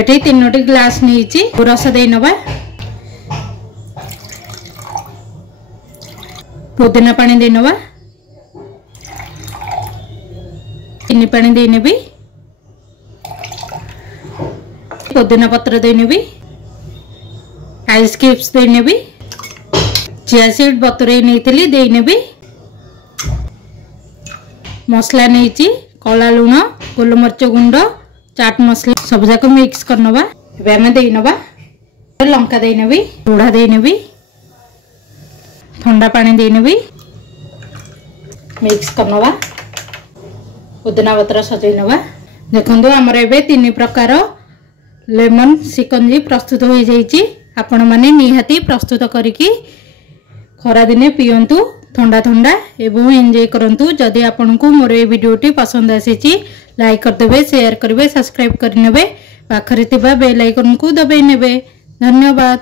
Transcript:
ये 3टी ग्लास नहीं रस दे नवा पुदीना पानी दे नवा चीनी पानी दे नेबी पुदीना पत्र दे नेबी आइस क्यूब्स दे नेबी चिया सीड बतुरे नहीं दे नेबी मसला नहीं कला लुण गोलमरीच गुंड चाट मसला सब जाक मिक्स कर नवा आम दे नवा लंका दे नेबी सोडा दे नेबी ठंडा पानी दे नेबी मिक्स कर नवा पुदीना पत्र सजै नवा देखंतु हमर एबे 3 प्रकार लेमन शिकंजी प्रस्तुत हो जाइए। आपण माने निहाती प्रस्तुत करिकी खरा दिने पियंतु ठंडा ठंडा एवं एंजॉय करंतु। जदि आपनको मोर ए वीडियोटी पसंद आसी लाइक करदेबे शेयर करेंगे सब्सक्राइब करने पाखरे बेल आइकन को दबाई नेबे। धन्यवाद।